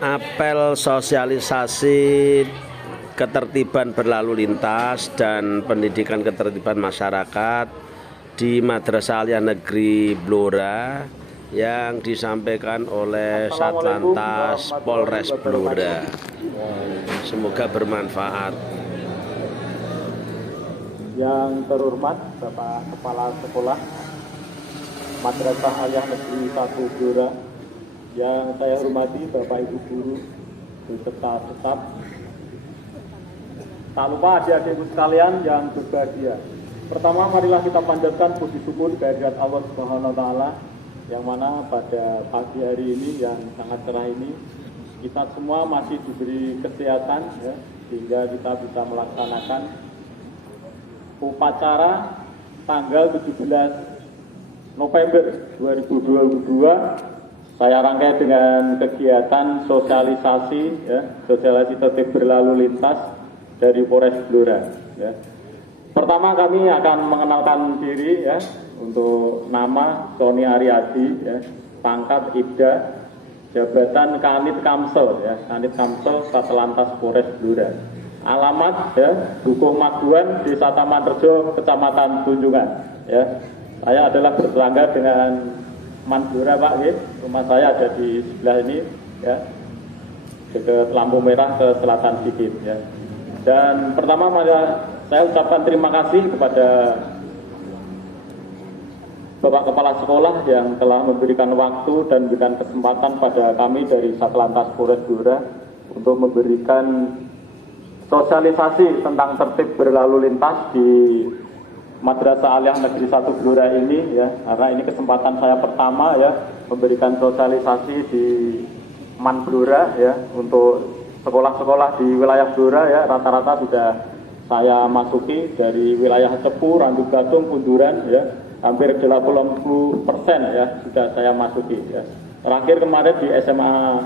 apel sosialisasi ketertiban berlalu lintas dan pendidikan ketertiban masyarakat di Madrasah Aliyah Negeri Blora yang disampaikan oleh Satlantas Polres Blora. Semoga bermanfaat. Yang terhormat Bapak Kepala Sekolah Madrasah Aliyah Negeri 1 Blora, yang saya hormati Bapak Ibu Guru beserta staf, tak lupa adik-adikku sekalian yang berbahagia. Pertama, marilah kita panjatkan puji syukur kehadirat Allah Subhanahu wa Ta'ala, yang mana pada pagi hari ini yang sangat cerah ini kita semua masih diberi kesehatan, ya, sehingga kita bisa melaksanakan upacara tanggal 17 November 2022. Saya rangkai dengan kegiatan sosialisasi, ya, sosialisasi tertib berlalu lintas dari Polres Blora. Ya. Pertama, kami akan mengenalkan diri, ya, untuk nama Sony Ariadi, ya, pangkat Ibda, jabatan Kanit Kamsel, ya, Kanit Kamsel Satlantas Polres Blora. Alamat, ya, Dukuh Maguan, Desa Taman Rejo, Kecamatan Tunjungan. Ya. Saya adalah bertetangga dengan Blora, Pak, ya. Rumah saya ada di sebelah ini, ya, dekat lampu merah ke selatan sedikit, ya. Dan pertama saya ucapkan terima kasih kepada Bapak Kepala Sekolah yang telah memberikan waktu dan memberikan kesempatan pada kami dari Satlantas Polres Blora untuk memberikan sosialisasi tentang tertib berlalu lintas di Madrasah Aliyah Negeri 1 Blora ini, ya, karena ini kesempatan saya pertama, ya, memberikan sosialisasi di Blora, ya, untuk sekolah-sekolah di wilayah Blora, ya, rata-rata sudah saya masuki dari wilayah Cepu, Randu Blatung, Punduran, ya, hampir 80%, ya, sudah saya masuki, ya. Terakhir kemarin di SMA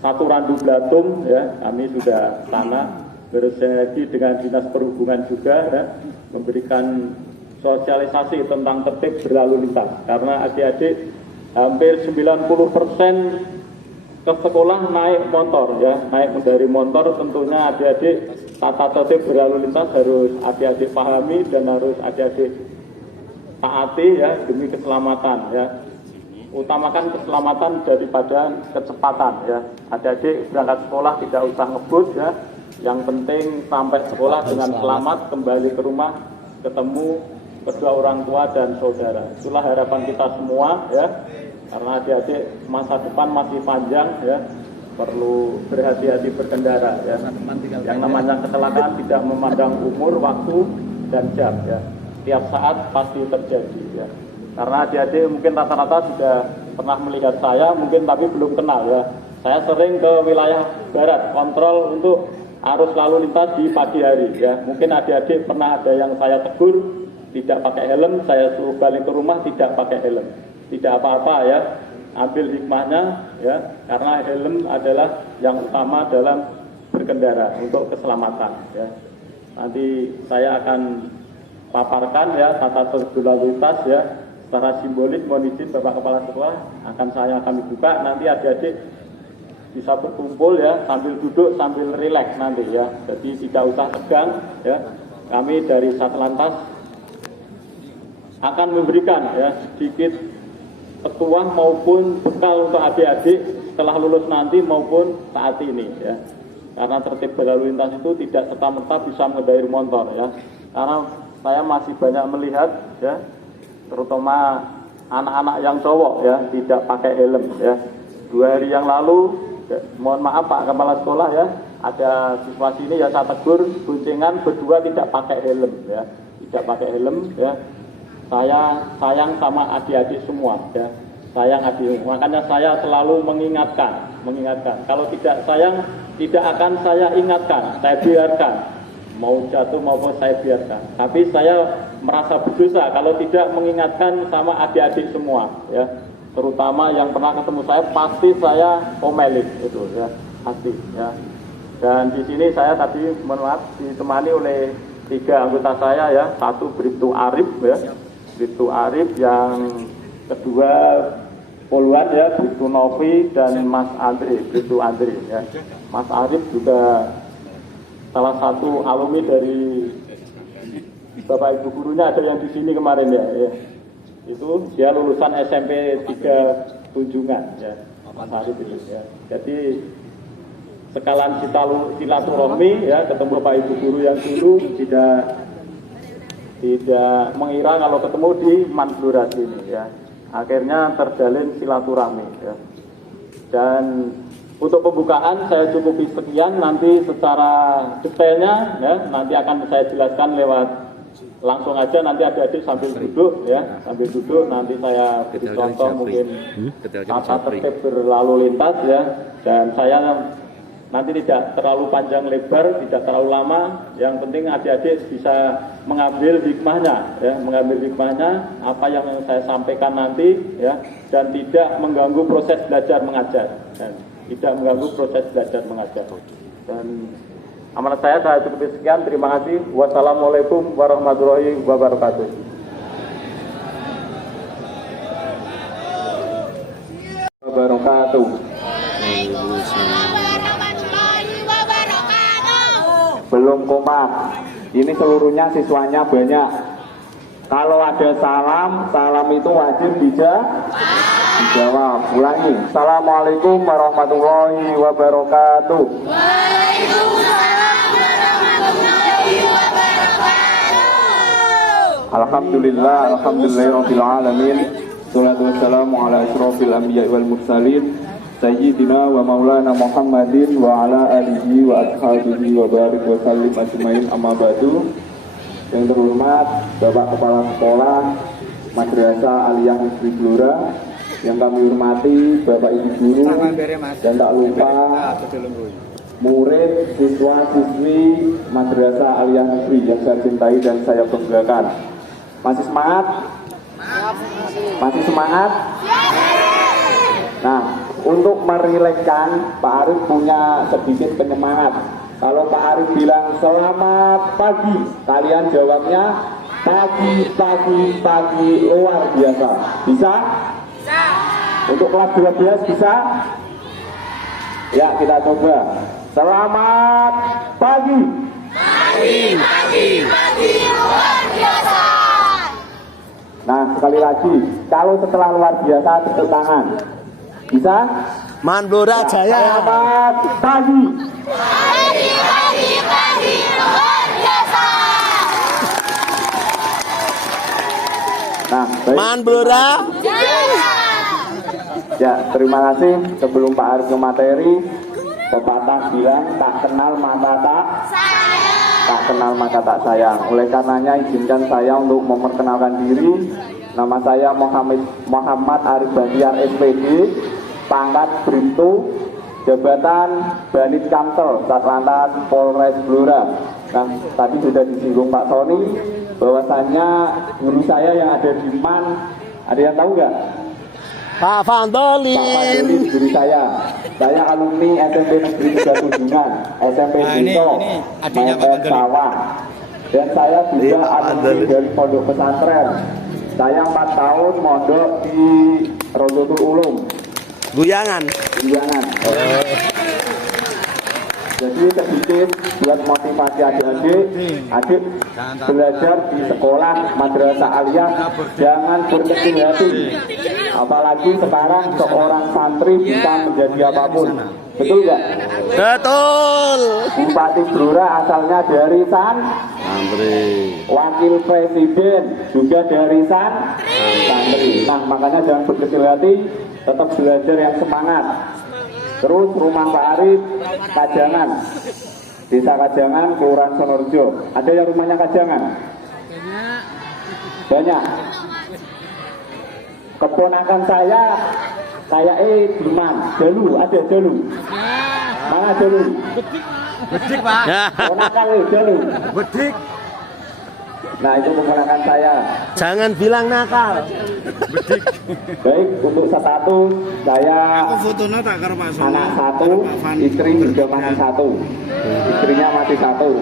1 Randu Blatung, ya, kami sudah sana bersinergi dengan Dinas Perhubungan juga, ya, memberikan sosialisasi tentang tertib berlalu lintas, karena adik-adik hampir 90% ke sekolah naik motor, ya, naik dari motor. Tentunya adik-adik tata tertib berlalu lintas harus adik-adik pahami dan harus adik-adik taati, ya, demi keselamatan, ya. Utamakan keselamatan daripada kecepatan, ya. Adik-adik berangkat sekolah tidak usah ngebut, ya. Yang penting sampai sekolah dengan selamat, kembali ke rumah, ketemu kedua orang tua dan saudara. Itulah harapan kita semua, ya. Karena adik-adik masa depan masih panjang, ya, perlu berhati-hati berkendara, ya. Yang namanya kecelakaan tidak memandang umur, waktu, dan jam, ya. Tiap saat pasti terjadi, ya. Karena adik-adik mungkin rata-rata sudah pernah melihat saya, mungkin tapi belum kenal, ya. Saya sering ke wilayah barat kontrol untuk arus lalu lintas di pagi hari, ya. Mungkin adik-adik pernah ada yang saya tegur tidak pakai helm, saya suruh balik ke rumah tidak pakai helm. Tidak apa-apa, ya, ambil hikmahnya, ya, karena helm adalah yang utama dalam berkendara untuk keselamatan, ya. Nanti saya akan paparkan, ya, tata tertib berlalu lintas, ya, secara simbolis. Mohon izin Bapak Kepala Sekolah kami buka, nanti adik-adik bisa berkumpul, ya, sambil duduk sambil rileks nanti, ya. Jadi tidak usah tegang, ya. Kami dari Satlantas akan memberikan, ya, sedikit petuah maupun bekal untuk adik-adik setelah lulus nanti maupun saat ini, ya. Karena tertib berlalu lintas itu tidak serta-merta bisa mengendarai motor, ya. Karena saya masih banyak melihat, ya, terutama anak-anak yang cowok, ya, tidak pakai helm, ya. 2 hari yang lalu, ya, mohon maaf Pak Kepala Sekolah, ya, ada siswa sini, ya, saya tegur boncengan berdua tidak pakai helm, ya, tidak pakai helm, ya. Saya sayang sama adik-adik semua, ya, sayang adik. Makanya saya selalu mengingatkan. Kalau tidak sayang, tidak akan saya ingatkan, saya biarkan. Mau jatuh maupun saya biarkan. Tapi saya merasa berdosa kalau tidak mengingatkan sama adik-adik semua, ya. Terutama yang pernah ketemu saya, pasti saya omelin itu, ya, pasti, ya. Dan di sini saya tadi ditemani oleh 3 anggota saya, ya. Satu Bribtu Arif, ya. Bribtu Arif, yang kedua Poluan ya, Bribtu Novi dan Mas Andri, Bribtu Andri ya. Mas Arif juga salah satu alumni dari Bapak Ibu gurunya, ada yang di sini kemarin ya. Itu dia lulusan SMP 3 Tunjungan ya, Mas Arif itu ya. Jadi sekalian kita silaturahmi ya, ketemu Bapak Ibu guru yang dulu tidak mengira kalau ketemu di Manblura ini ya. Akhirnya terjalin silaturahmi ya. Dan untuk pembukaan saya cukupi sekian, nanti secara detailnya ya nanti akan saya jelaskan lewat langsung aja, nanti adik-adik sambil duduk ya, sambil duduk nanti saya beri contoh mungkin tata tertib berlalu lintas ya, dan saya nanti tidak terlalu panjang lebar, tidak terlalu lama, yang penting adik-adik bisa mengambil hikmahnya ya, mengambil hikmahnya apa yang saya sampaikan nanti ya, dan tidak mengganggu proses belajar mengajar dan tidak mengganggu proses belajar mengajar. Dan amanat saya cukup sekian, terima kasih. Wassalamualaikum warahmatullahi wabarakatuh. Belum komat. Ini seluruhnya siswanya banyak. Kalau ada salam, salam itu wajib dijawab. Ulangi. Assalamualaikum warahmatullahi wabarakatuh. Waalaikumsalam warahmatullahi wabarakatuh. Alhamdulillah, alhamdulillahirabbil alamin. Shalatu wassalamu ala asyrofil anbiya'i wal mursalin Sayyidina wa maulana Muhammadin wa ala alihi wa ashabihi wa barik wa sallim ajmain, amma ba'du. Yang terhormat Bapak Kepala Sekolah Madrasah Aliyah Negeri Blora, yang kami hormati Bapak Ibu guru, dan tak lupa murid, siswa, siswi Madrasah Aliyah Negeri yang saya cintai dan saya banggakan. Masih semangat? Masih semangat? Nah, untuk merilekskan, Pak Arif punya sedikit penyemangat. Kalau Pak Arif bilang selamat pagi, kalian jawabnya pagi, pagi, pagi, luar biasa. Bisa? Bisa. Untuk kelas 12 bisa? Ya, kita coba. Selamat pagi. Pagi, pagi, pagi, luar biasa. Nah, sekali lagi, kalau setelah luar biasa tepuk tangan. Bisa? Manblura Jaya. Selamat pagi. Pagi, pagi, pagi, luar biasa. Nah, baik. Manblura Jaya. Ya, terima kasih. Sebelum Pak Arif ke materi, pepatah bilang tak kenal maka tak kenal maka tak sayang. Oleh karenanya izinkan saya untuk memperkenalkan diri. Nama saya Muhammad Arif Bahtiar SPD, pangkat Bribtu, jabatan Banit Kamtel, Satlantas Polres Blora. Nah, tadi sudah disinggung Pak Sony bahwasannya guru saya yang ada di MAN, ada yang tahu nggak? Pak Fandolin. Guru saya alumni SMP Negeri 3 Tunjungan, SMP Dito, Mepet Sawah. Dan saya juga alumni dari pondok pesantren. Saya 4 tahun mondok di Rodotul Ulum. Guyangan. Jadi sedikit buat motivasi adik-adik belajar di sekolah Madrasah Aliyah, jangan berkecil hati. Apalagi sekarang seorang santri bisa menjadi apapun. Betul nggak? Betul. Bupati Blora asalnya dari Santri. Wakil Presiden juga dari santri. Nah, makanya jangan berkecil hati, tetap belajar yang semangat. Terus rumah Pak Arif Kajangan, Desa Kajangan, Kelurahan Sonorjo. Ada yang rumahnya Kajangan? Banyak. Keponakan saya Diman, Jalu, ada Jalu. Mana Jalu? Bedik, Pak. Keponakan Jalu. Bedik. Nah, itu keponakan saya. Jangan bilang nakal. Baik, untuk satu saya Fotonya tak karo Pak Sony. anak 1, istri juga masih 1. Istrinya masih 1.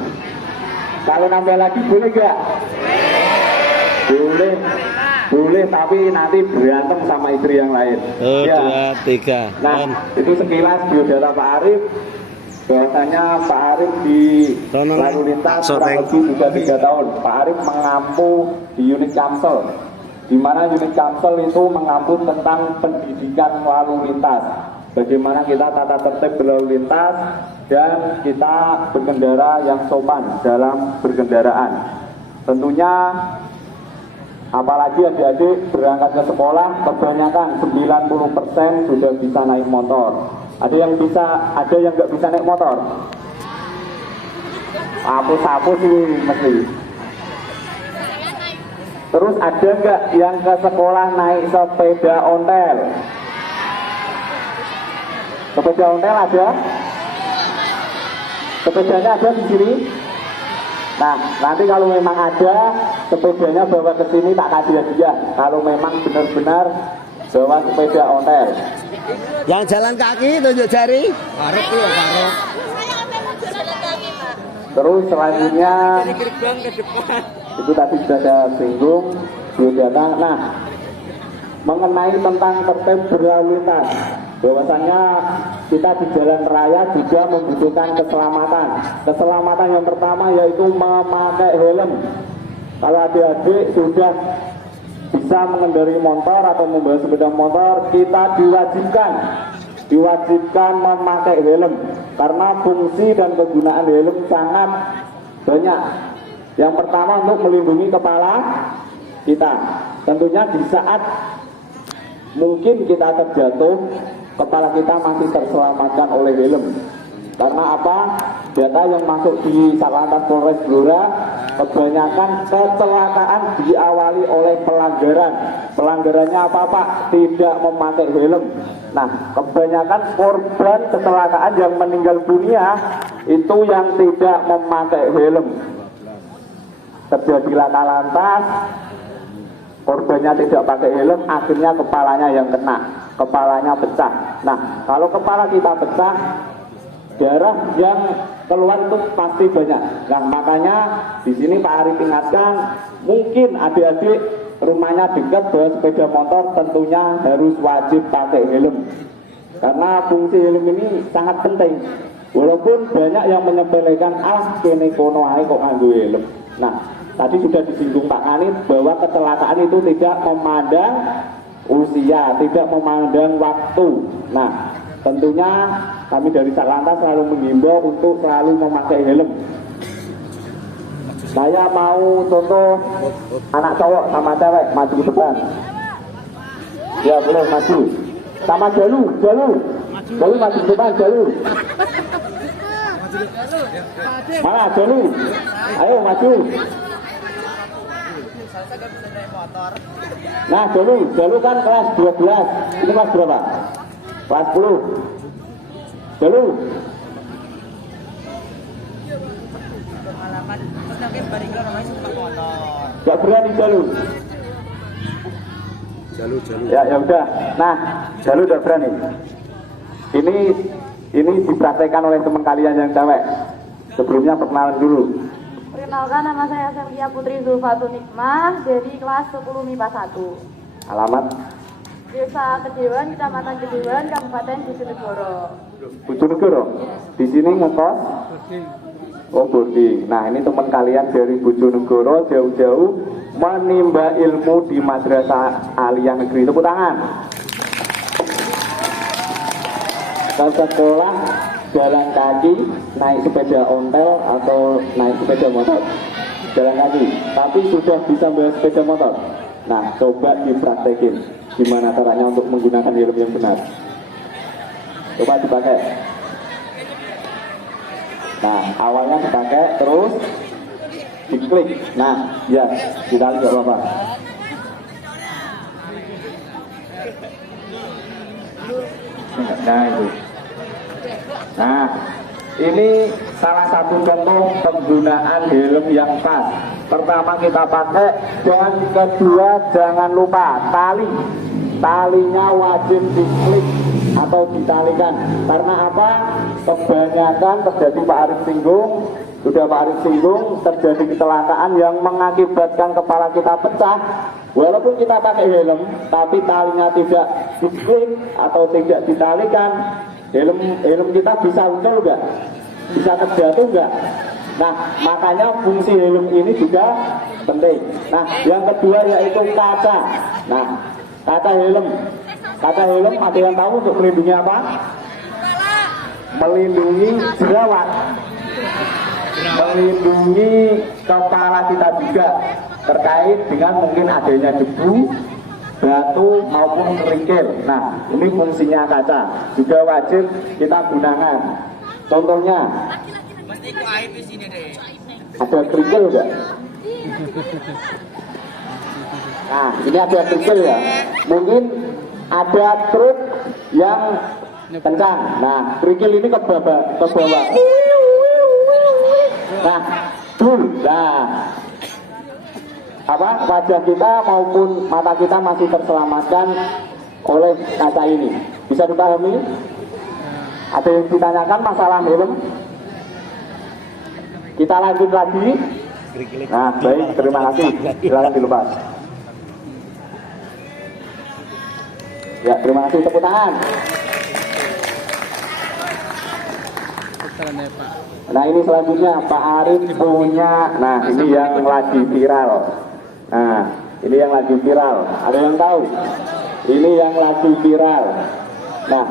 Kalau nambah lagi boleh nggak? Boleh. Boleh, tapi nanti berantem sama istri yang lain. Oh, Ya. 2, 3. Nah, itu sekilas biodata Pak Arif. Bahwasanya Pak Arif di Tono, lalu lintas Soteng. kurang lebih sudah 3 tahun. Pak Arif mengampu di unit Kamsel, di mana unit Kamsel itu mengampu tentang pendidikan lalu lintas. Bagaimana kita tata tertib berlalu lintas dan kita berkendara yang sopan dalam berkendaraan. Tentunya apalagi adik-adik berangkat ke sekolah, kebanyakan 90% sudah bisa naik motor. Ada yang nggak bisa naik motor? Hapus sih mesti. Terus ada nggak yang ke sekolah naik sepeda ontel? Sepeda ontel ada? Sepedanya ada di sini? Nah, nanti kalau memang ada, sepedanya bawa ke sini tak kasih hadiah. Kalau memang benar-benar bawa sepeda ontel. Yang jalan kaki tunjuk jari. Karep ya, karep. Saya memang jalan kaki, Pak. Terus selanjutnya itu tadi sudah saya singgung biodata. Nah, mengenai tentang tertib berlalu lintas, bahwasanya kita di jalan raya juga membutuhkan keselamatan. Keselamatan yang pertama yaitu memakai helm. Kalau adik-adik sudah bisa mengendarai motor atau membawa sepeda motor, kita diwajibkan memakai helm karena fungsi dan kegunaan helm sangat banyak. Yang pertama untuk melindungi kepala kita. Tentunya di saat mungkin kita terjatuh, kepala kita masih terselamatkan oleh helm. Karena apa? Data yang masuk di Satlantas Polres Blora, kebanyakan kecelakaan diawali oleh pelanggaran. Pelanggarannya apa, Pak? Tidak memakai helm. Nah, kebanyakan korban kecelakaan yang meninggal dunia itu yang tidak memakai helm. Terjadi laka lantas, korbannya tidak pakai helm, akhirnya kepalanya yang kena, kepalanya pecah. Nah, kalau kepala kita pecah, darah yang keluar itu pasti banyak. Nah, makanya di sini Pak Arif ingatkan, mungkin adik-adik rumahnya dekat bawa sepeda motor, tentunya harus wajib pakai helm. Karena fungsi helm ini sangat penting. Walaupun banyak yang menyepelekan, kene kono ae kok nganggo helm. Nah, tadi sudah disinggung Pak Kanit bahwa kecelakaan itu tidak memandang usia, tidak memandang waktu. Nah, tentunya kami dari Satlantas selalu menghimbau untuk selalu memakai helm. Saya mau contoh anak cowok sama cewek maju ke depan. Ya boleh maju. Sama Jalu maju ke depan, Jalu. Mana Jalu? Ayo maju. Nah Jalu kan kelas 12. Ini kelas berapa? Kelas 10. Jalu. Gak berani Jalu. Ya udah. Nah, Jalu udah berani. Ini dipraktekkan oleh teman kalian yang cewek. Sebelumnya perkenalan dulu. Perkenalkan, nama saya Sofia Putri Zulfatun Nikmah dari kelas 10 MIPA 1. Alamat Desa Kedewan, Kecamatan Kedewan, Kabupaten Bojonegoro. Bojonegoro. Di sini ngekos. Oh boarding. Nah ini teman kalian dari Bojonegoro jauh-jauh menimba ilmu di Madrasah Aliyah Negeri. Tepuk tangan. Ke sekolah jalan kaki, naik sepeda ontel atau naik sepeda motor. Jalan kaki, tapi sudah bisa bawa sepeda motor. Nah coba dipraktekin gimana caranya untuk menggunakan helm yang benar. Coba dipakai. Nah, awalnya dipakai, terus diklik. Nah, ya, kita lihat apa-apa. Nah, itu. Nah, ini salah satu contoh penggunaan helm yang pas. Pertama kita pakai, dan kedua jangan lupa talinya wajib diklik atau ditalikan. Karena apa? Kebanyakan terjadi Pak Arif singgung, sudah Pak Arif singgung, terjadi kecelakaan yang mengakibatkan kepala kita pecah. Walaupun kita pakai helm, tapi talinya tidak diklip atau tidak ditalikan, helm kita bisa ucul nggak? Bisa terjatuh nggak? Nah, makanya fungsi helm ini juga penting. Nah, yang kedua yaitu kaca. Nah, kaca helm ada yang tahu untuk melindungi apa? Melindungi jerawat, melindungi kepala kita juga terkait dengan mungkin adanya debu, batu maupun kerikil. Nah, ini fungsinya kaca juga wajib kita gunakan. Contohnya ada kerikil enggak? Nah, ini ada kerikil ya. Mungkin ada truk yang kencang. Nah, kerikil ini ke bawah. Nah, wajah kita maupun mata kita masih terselamatkan oleh kaca ini. Bisa dipahami? Ada yang ditanyakan masalah helm? Kita lanjut lagi. Nah, baik, terima kasih. Silakan dilepas. Ya, terima kasih, tepuk tangan. Nah, ini selanjutnya Pak Arif punya. Nah, ini yang lagi viral. Nah, ini yang lagi viral. Ada yang tahu? Ini yang lagi viral. Nah,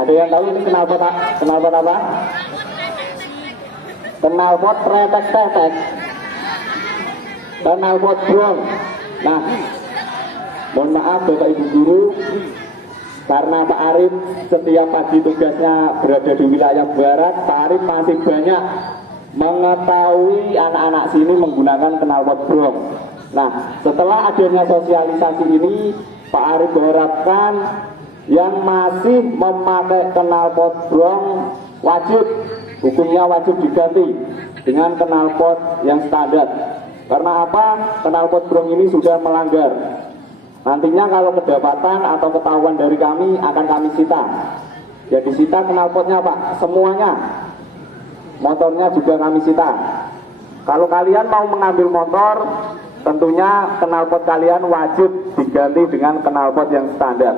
ada yang tahu ini knalpot apa? Knalpot retek-tetek, knalpot brong. Nah, mohon maaf Bapak Ibu Guru, karena Pak Arif setiap pagi tugasnya berada di wilayah barat, Pak Arif masih banyak mengetahui anak-anak sini menggunakan knalpot brong. Nah, setelah adanya sosialisasi ini, Pak Arif mengharapkan yang masih memakai knalpot brong wajib, hukumnya wajib diganti dengan knalpot yang standar. Karena apa? Knalpot brong ini sudah melanggar. Nantinya kalau kedapatan atau ketahuan dari kami akan kami sita. Ya disita knalpotnya Pak, semuanya. Motornya juga kami sita. Kalau kalian mau mengambil motor, tentunya knalpot kalian wajib diganti dengan knalpot yang standar.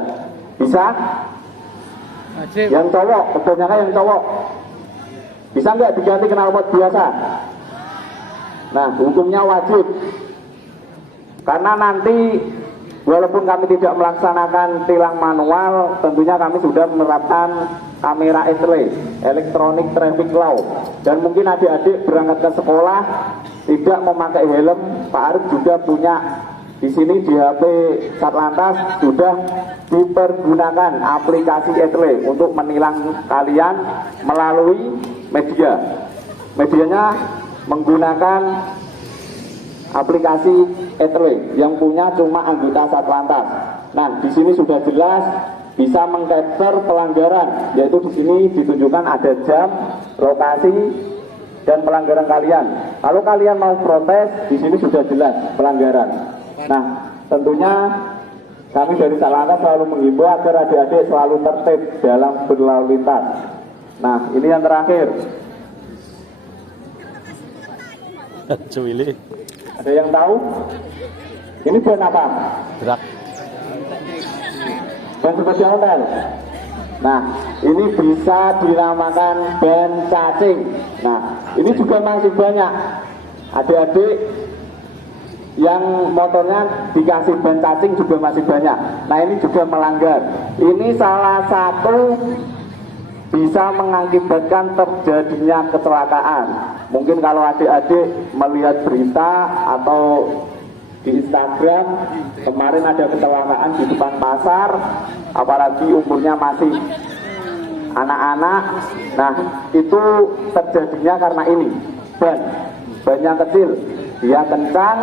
Bisa? Wajib. Yang cowok, kebanyakan yang cowok. Bisa nggak diganti knalpot biasa? Nah, hukumnya wajib. Karena nanti walaupun kami tidak melaksanakan tilang manual, tentunya kami sudah menerapkan kamera ETLE, Electronic Traffic Law. Dan mungkin adik-adik berangkat ke sekolah tidak memakai helm. Pak Arif juga punya di sini di HP Satlantas sudah dipergunakan aplikasi ETLE untuk menilang kalian melalui media. Medianya menggunakan aplikasi ETLE yang punya cuma anggota Satlantas. Nah, di sini sudah jelas bisa mengcapture pelanggaran, yaitu di sini ditunjukkan ada jam, lokasi, dan pelanggaran kalian. Kalau kalian mau protes, di sini sudah jelas pelanggaran. Nah, tentunya kami dari Satlantas selalu menghimbau agar adik-adik selalu tertib dalam berlalu lintas. Nah, ini yang terakhir. Cuili. Ada yang tahu? Ini ban apa? Drak. Ban seperti hotel. Nah, ini bisa dinamakan ban cacing. Nah, ini juga masih banyak adik-adik yang motornya dikasih ban cacing juga masih banyak. Nah, ini juga melanggar. Ini salah satu bisa mengakibatkan terjadinya kecelakaan. Mungkin kalau adik-adik melihat berita atau di Instagram kemarin ada kecelakaan di depan pasar, apalagi umurnya masih anak-anak. Nah, itu terjadinya karena ini bannya kecil, dia kencang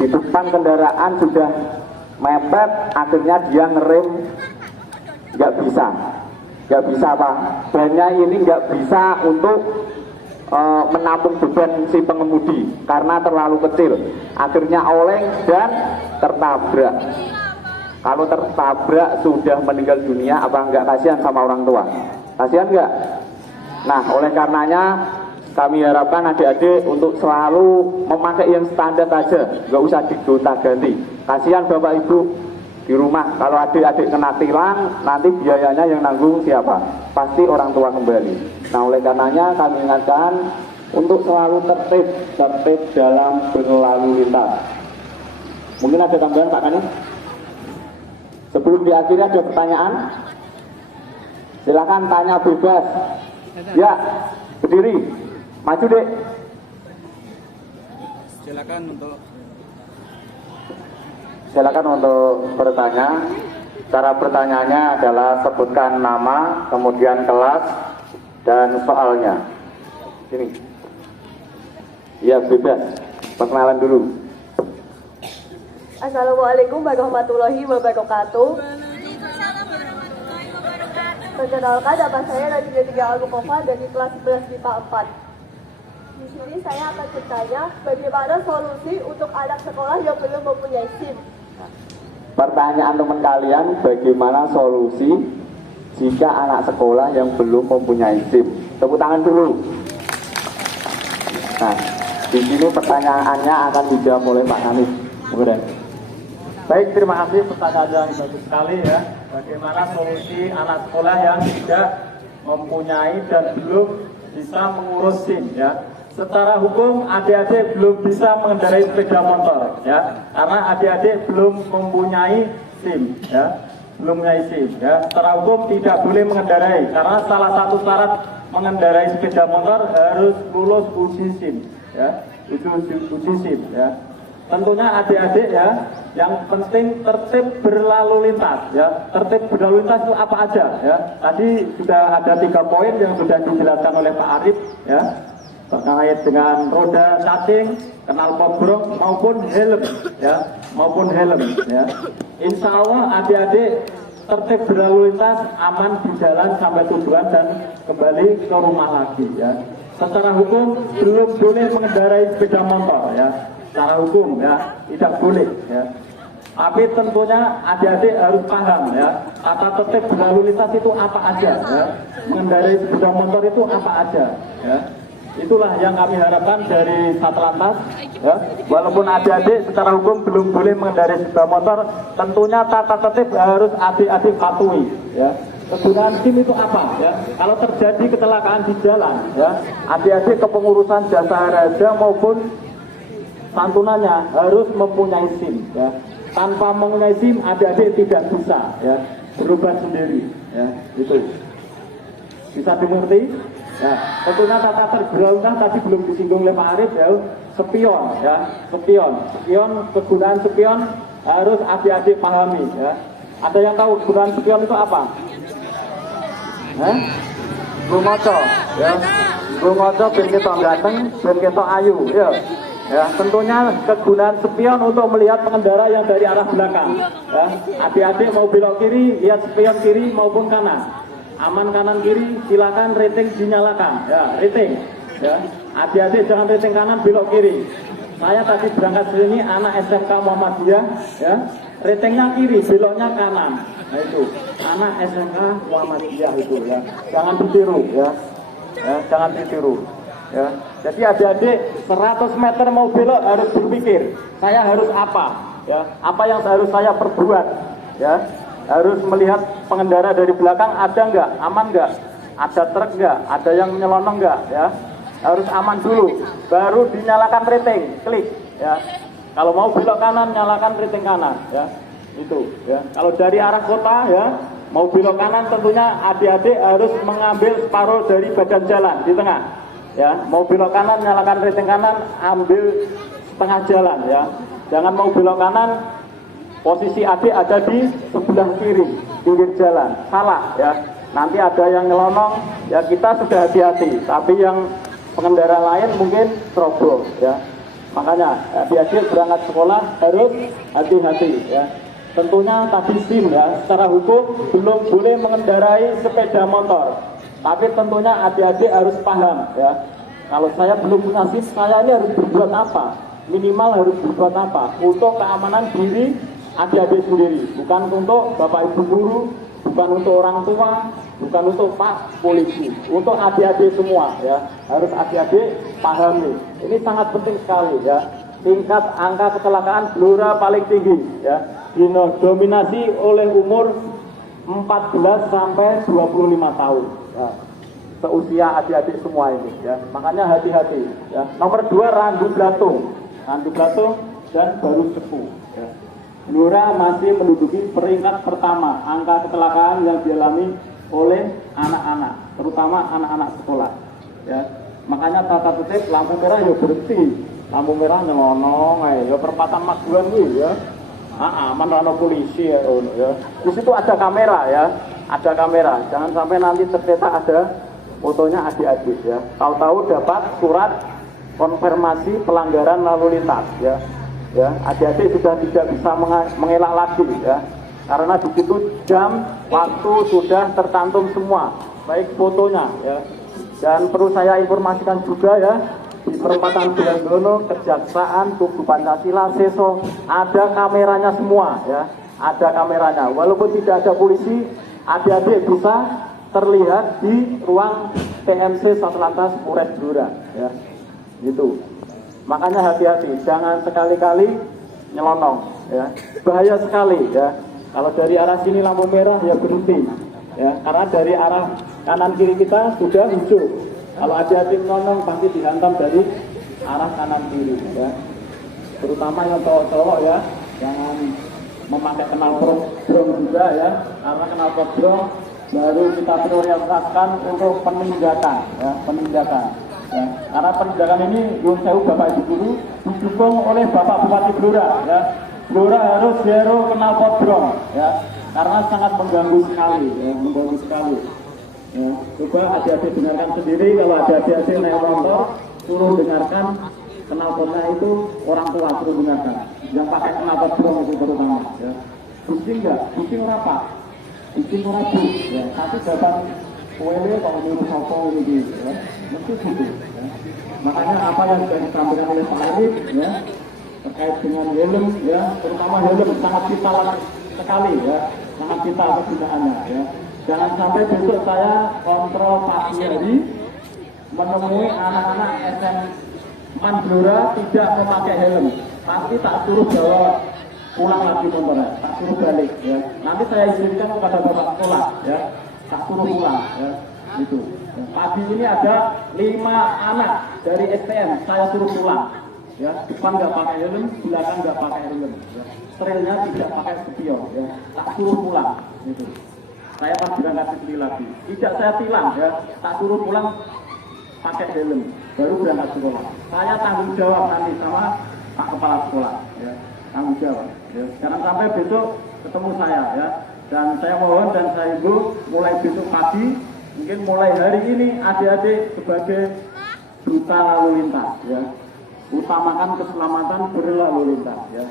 di depan kendaraan sudah mepet, akhirnya dia ngerem nggak bisa Pak, bannya ini nggak bisa untuk menampung beban si pengemudi karena terlalu kecil, akhirnya oleng dan tertabrak. Kalau tertabrak sudah meninggal dunia, apa enggak kasihan sama orang tua? Kasihan enggak? Nah, oleh karenanya kami harapkan adik-adik untuk selalu memakai yang standar aja, nggak usah digonta-ganti. Kasihan Bapak Ibu di rumah, kalau adik-adik kena tilang, nanti biayanya yang nanggung siapa? Pasti orang tua kembali. Nah, oleh karenanya kami ingatkan untuk selalu tertib dalam berlalu lintas. Mungkin ada tambahan Pak Kani? Sebelum diakhiri ada pertanyaan? Silakan tanya bebas. Ya, berdiri. Maju dek. Silakan untuk bertanya. Cara bertanyanya adalah sebutkan nama, kemudian kelas dan soalnya. Ini. Ya, bebas. Perkenalan dulu. Assalamualaikum warahmatullahi wabarakatuh. Perkenalkan, nama saya Najib 3 Al-Muqafa dari kelas 11 MIPA 4. Di sini saya akan bertanya bagaimana solusi untuk anak sekolah yang belum mempunyai SIM. Pertanyaan teman kalian, bagaimana solusi jika anak sekolah yang belum mempunyai SIM? Tepuk tangan dulu. Nah, di sini pertanyaannya akan dijawab oleh Pak Kamis. Kemudian. Baik, terima kasih, pertanyaan yang bagus sekali ya. Bagaimana solusi anak sekolah yang tidak mempunyai dan belum bisa mengurus SIM ya. Secara hukum adik-adik belum bisa mengendarai sepeda motor ya, karena adik-adik belum mempunyai SIM ya, belum mempunyai SIM ya. Secara hukum tidak boleh mengendarai karena salah satu syarat mengendarai sepeda motor harus lulus uji SIM ya, uji SIM ya. Tentunya adik-adik ya, yang penting tertib berlalu lintas ya. Tertib berlalu lintas itu apa aja ya? Tadi sudah ada 3 poin yang sudah dijelaskan oleh Pak Arif ya, terkait dengan roda cacing, knalpot brok maupun helm ya, maupun helm ya. Insya Allah adik-adik tertib berlalu lintas aman di jalan sampai tujuan dan kembali ke rumah lagi ya. Secara hukum belum boleh mengendarai sepeda motor ya. Secara hukum ya tidak boleh ya. Tapi tentunya adik-adik harus paham ya, tata tertib berlalu lintas itu apa aja ya. Mengendarai sepeda motor itu apa aja ya. Itulah yang kami harapkan dari Satlantas ya. Walaupun adik-adik secara hukum belum boleh mengendarai sepeda motor, tentunya tata tertib harus adik-adik patuhi ya. Kegunaan SIM itu apa ya? Kalau terjadi kecelakaan di jalan ya, adik-adik kepengurusan jasa harja maupun santunannya harus mempunyai SIM ya. Tanpa mempunyai SIM adik-adik tidak bisa ya berubah sendiri ya. Itu bisa dimengerti ya. Tentunya tata terberlalu tadi belum disinggung oleh Pak Arif ya. Spion ya, spion kegunaan spion harus adik-adik pahami ya. Ada yang tahu kegunaan spion itu apa? Bungoco ya, bungoco ben ketok ganteng, ben ketok ayu ya. Ya, tentunya kegunaan spion untuk melihat pengendara yang dari arah belakang. Ya, adik-adik mau belok kiri, lihat spion kiri maupun kanan. Aman kanan kiri, silakan rating dinyalakan. Ya, rating. Ya, adik-adik jangan rating kanan belok kiri. Saya tadi berangkat sini anak SMK Muhammadiyah, ya, ratingnya kiri, beloknya kanan. Nah itu, anak SMK Muhammadiyah itu ya, jangan ditiru ya, jangan ditiru. Ya, jadi adik-adik 100 meter mau belok harus berpikir, saya harus apa? Ya, apa yang harus saya perbuat? Ya, harus melihat pengendara dari belakang ada nggak, aman nggak, ada truk nggak, ada yang nyelonong nggak? Ya, harus aman dulu, baru dinyalakan rating, klik. Ya, kalau mau belok kanan nyalakan rating kanan. Ya, itu. Ya, kalau dari arah kota ya, mau belok kanan tentunya adik-adik harus mengambil separuh dari badan jalan di tengah. Ya, mau belok kanan nyalakan rating kanan, ambil setengah jalan ya. Jangan mau belok kanan, posisi adik ada di sebelah kiri, pinggir jalan. Salah ya. Nanti ada yang nyelonong, ya kita sudah hati-hati. Tapi yang pengendara lain mungkin terobos ya. Makanya adik-adik berangkat sekolah harus hati-hati ya. Tentunya tadi SIM ya, secara hukum belum boleh mengendarai sepeda motor. Tapi tentunya adik-adik harus paham ya. Kalau saya belum punya SIM, saya ini harus berbuat apa? Minimal harus berbuat apa? Untuk keamanan diri adik-adik sendiri, bukan untuk bapak ibu guru, bukan untuk orang tua, bukan untuk Pak Polisi, untuk adik-adik semua ya. Harus adik-adik pahami. Ini sangat penting sekali ya. Tingkat angka kecelakaan Blora paling tinggi ya. Didominasi oleh umur 14 sampai 25 tahun. Ya. Seusia adik-adik semua ini ya. Makanya hati-hati ya. Nomor 2 Randu Blatung dan Baru Cepu ya. Blora masih menduduki peringkat pertama angka kecelakaan yang dialami oleh anak-anak, terutama anak-anak sekolah ya. Makanya tata tertib lampu merah ya berhenti, lampu merah nyelonong ya perempatan Magelang kuwi ya. Aman rano polisi ya, ya. Di situ ada kamera ya, ada kamera. Jangan sampai nanti tercetak ada fotonya adik-adik ya. Tahu-tahu dapat surat konfirmasi pelanggaran lalu lintas ya. Ya, adik-adik sudah tidak bisa mengelak lagi ya. Karena di situ jam, waktu sudah tercantum semua, baik fotonya ya. Dan perlu saya informasikan juga ya, di perempatan Belangdono, Kejaksaan, Tugu Pancasila, Seso, ada kameranya semua ya, ada kameranya. Walaupun tidak ada polisi, adik-adik bisa terlihat di ruang TMC Satlantas Polres Blora ya, gitu. Makanya hati-hati, jangan sekali-kali nyelonong ya, bahaya sekali ya. Kalau dari arah sini lampu merah ya berhenti ya, karena dari arah kanan kiri kita sudah hijau. Kalau hati-hati nyelonong pasti dihantam dari arah kanan kiri ya. Terutama yang cowok-cowok ya, jangan memakai knalpot brong juga ya, karena knalpot brong baru kita prioritaskan untuk penindakan ya, ya. Karena penindakan ini Yun Sewu Bapak Ibu Guru didukung oleh Bapak Bupati Blora ya. Blora harus zero knalpot brong ya, karena sangat mengganggu sekali ya, mengganggu sekali ya. Coba adik-adik dengarkan sendiri, kalau ada adik-adik naik motor suruh dengarkan knalpotnya itu, orang tua suruh dengarkan yang pakai knalpot brong itu terutama ya. Pusing enggak? Pusing apa? Pusing orang ya, tapi dapat kuele kalau nyuruh sopo ini ya, mesti gitu ya. Makanya apa yang sudah disampaikan oleh Pak Arif ya, terkait dengan helm ya, terutama helm sangat vital sekali ya, sangat vital kegunaannya ya. Jangan sampai besok saya kontrol pagi hari menemui anak-anak SMA Blora tidak memakai helm, pasti tak suruh bawa pulang lagi motornya, tak suruh balik ya. Nanti saya izinkan kepada bapak sekolah ya, tak suruh pulang ya, gitu. Pagi ini ada 5 anak dari STM saya suruh pulang ya, depan nggak pakai helm, belakang nggak pakai helm ya. Trailnya tidak pakai spion ya, tak suruh pulang gitu. Saya pas berangkat sendiri lagi, tidak saya tilang ya, tak suruh pulang pakai helm, baru berangkat sekolah. Saya tanggung jawab nanti sama Pak Kepala Sekolah ya, tanggung jawab ya. Jangan sampai besok ketemu saya ya. Dan saya mohon dan saya himbau mulai besok pagi, mungkin mulai hari ini adik-adik sebagai duta lalu lintas ya, utamakan keselamatan berlalu lintas ya,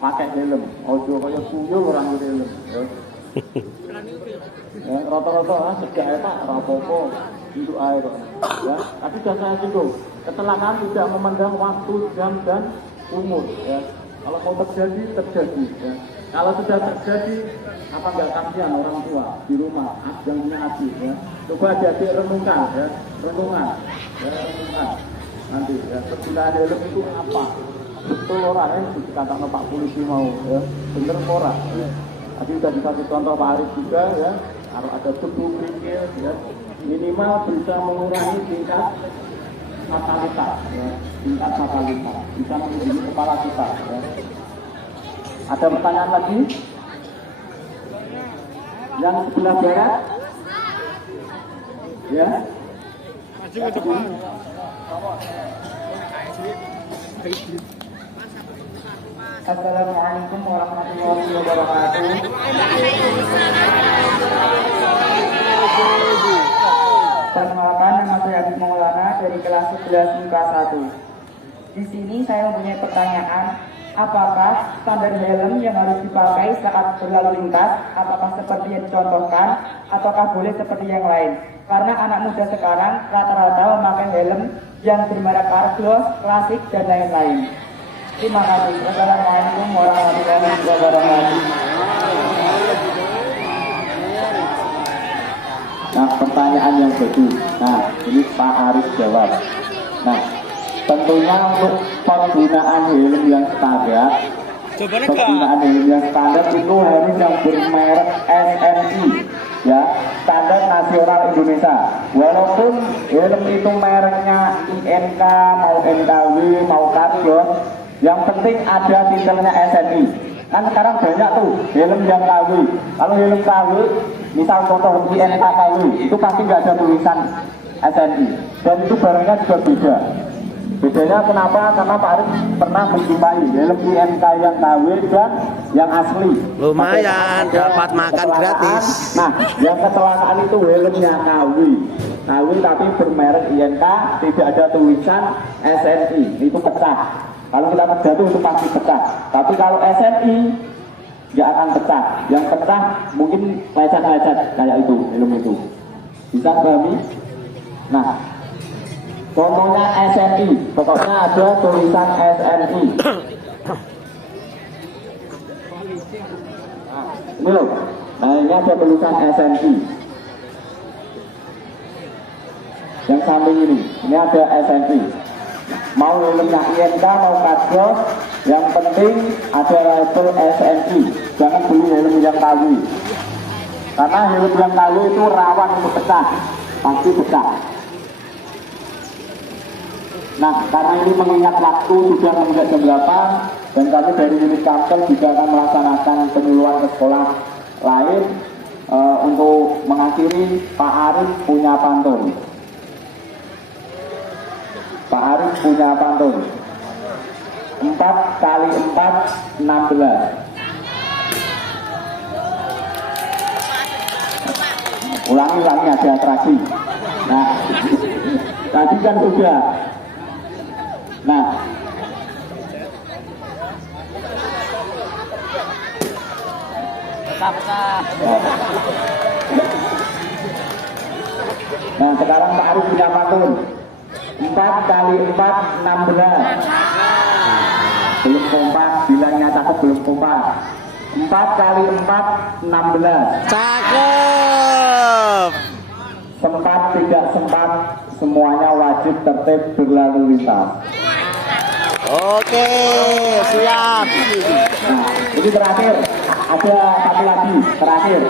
pakai helm, ojo kaya tuyul orang helm ya. Ya, rata-rata sejak Pak rapopo untuk air ya. Tapi sudah saya singgung, kecelakaan tidak memandang waktu, jam dan umur ya. Kalau mau terjadi ya. Kalau sudah terjadi, apa nggak kasihan orang tua di rumah yang punya adik ya. Coba adik-adik renungkan ya, renungan nanti ya, kegunaan helm itu apa? Betul orang yang dikatakan Pak Polisi mau ya, bener orang ya. Tadi sudah dikasih contoh Pak Arif juga ya, kalau ada debu kerikil ya, minimal bisa mengurangi tingkat fatalitas ya, bisa menjadi kepala kita ya. Ada pertanyaan lagi? Yang sebelah barat? Ya? Assalamualaikum warahmatullahi wabarakatuh. Perkenalkan, nama saya Abid Maulana dari kelas 11 MIPA 1. Di sini saya mempunyai pertanyaan, apakah standar helm yang harus dipakai saat berlalu lintas, apakah seperti yang dicontohkan, ataukah boleh seperti yang lain? Karena anak muda sekarang rata-rata memakai helm yang bermerek Carglass, klasik, dan lain-lain. Terima kasih. Wassalamualaikum warahmatullahi wabarakatuh. Nah, pertanyaan yang bagus. Nah, ini Pak Arif jawab. Nah, tentunya untuk penggunaan helm yang standar, penggunaan helm yang standar itu harus yang bermerek SNI, ya, standar nasional Indonesia. Walaupun helm itu mereknya INK, mau NKW, mau Karbon, yang penting ada titelnya SNI. Kan sekarang banyak tuh helm yang KW. Kalau helm KW, misal contoh INK KW, itu pasti nggak ada tulisan SNI. Dan itu barangnya juga beda. Bedanya kenapa? Karena Pak Arif pernah menjumpai helm INK yang KW dan yang asli. Lumayan, dapat makan gratis. Nah, yang kecelakaan itu helmnya KW. KW tapi bermerek INK, tidak ada tulisan SNI, itu pecah. Kalau kita terjatuh itu pasti pecah. Tapi kalau SNI nggak akan pecah. Yang pecah mungkin lecet-lecet kayak itu helm itu. Bisa pahami? Nah, contohnya SNI, pokoknya ada tulisan SNI. Ini loh, nah ini ada tulisan SNI. Yang samping ini ada SNI. Mau helmnya INK, mau Karbon, yang penting ada label SNI. Jangan beli helm yang KW. Karena helm yang KW itu rawan untuk pecah, pasti pecah. Nah, karena ini mengingat waktu sudah menginjak jam 8 dan kami dari unit Kamsel juga akan melaksanakan penyuluhan ke sekolah lain untuk mengakhiri. Pak Arif punya pantun. Pak Arif punya pantun 4 kali 4 16. Ulangi ada atraksi. Nah, tadi kan sudah. Nah, nah sekarang Pak Arif punya pantun 4 kali 4 16. Belum kompak, bilangnya cakep belum kompak. 4 kali 4 16. Cakep. Sempat tidak sempat, semuanya wajib tertib berlalu lintas. Oke, siap. Nah, ini terakhir, ada satu lagi terakhir.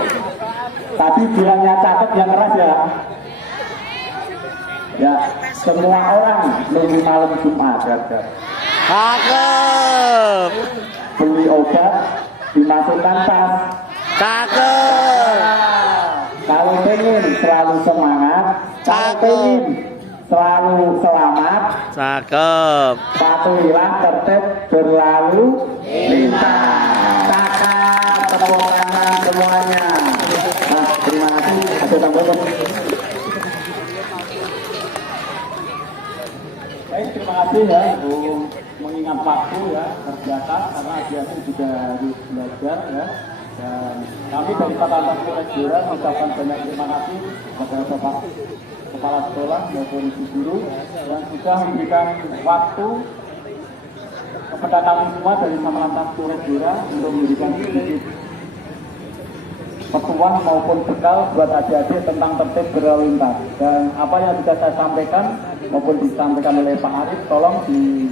Tadi bilangnya cakep yang keras ya. Ya, semua orang nunggu malam Jumat. Cakep. Beli obat, dimasukkan tas. Cakep. Kalau pengen selalu semangat, kalau pengen selalu selamat, Cakep. patuhilah tertib berlalu lintas. Cakep, tepuk tangan semuanya. Nah, terima kasih. Ada tambahan. Baik, terima kasih ya untuk mengingat waktu ya terbatas karena biasa juga harus belajar ya. Dan kami dari Satlantas Polres Blora mengucapkan banyak terima kasih kepada Bapak Kepala Sekolah maupun ibu guru yang sudah memberikan waktu kepada kami semua dari Satlantas Polres Blora untuk memberikan sedikit petuah maupun bekal buat adik-adik tentang tertib berlalu lintas. Dan apa yang bisa saya sampaikan maupun disampaikan oleh Pak Arif tolong dipahami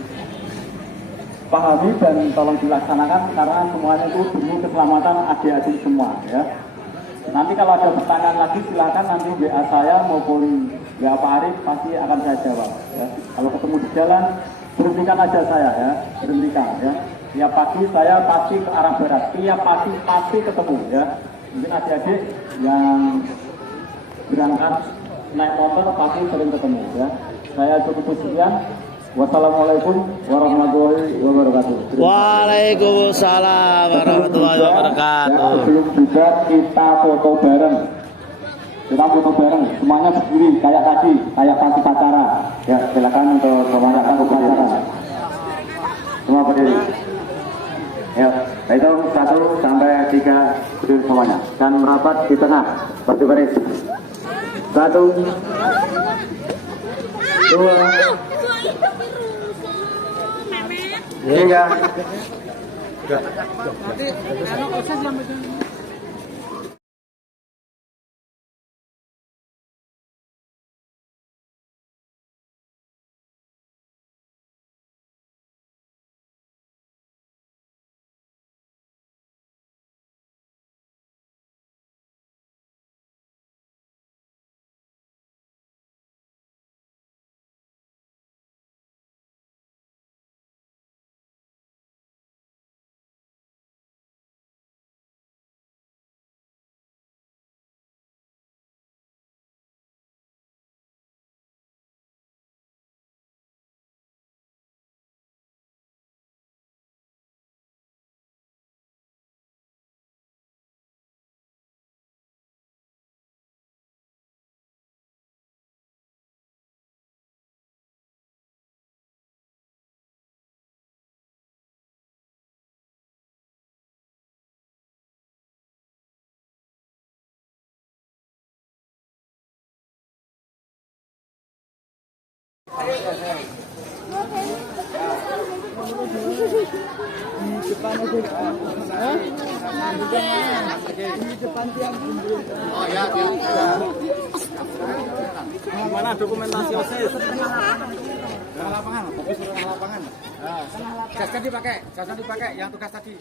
dan tolong dilaksanakan karena semuanya itu demi keselamatan adik-adik semua ya. Nanti kalau ada pertanyaan lagi silakan nanti WA saya maupun WA Pak Arif pasti akan saya jawab ya. Kalau ketemu di jalan berhentikan aja saya ya, berhentikan ya. Tiap pagi saya pasti ke arah barat, tiap pasti ketemu ya. Mungkin adik-adik yang berangkat naik motor pasti sering ketemu ya. Saya cukup sekian. Wassalamualaikum warahmatullahi wabarakatuh. Waalaikumsalam warahmatullahi wabarakatuh. Ya, sebelum juga kita foto bareng. Kita foto bareng, semuanya berdiri kayak tadi, kayak pasti pacara. Ya, silakan untuk memanjakan upacara. Semua berdiri. Ya, itu 1 sampai 3 berdiri semuanya. Dan merapat di tengah, seperti baris. 1, 2, 3. Gimana dokumentasi OSIS? Tengah lapangan, fokus ke tengah lapangan. Jaskan dipakai, yang tugas tadi.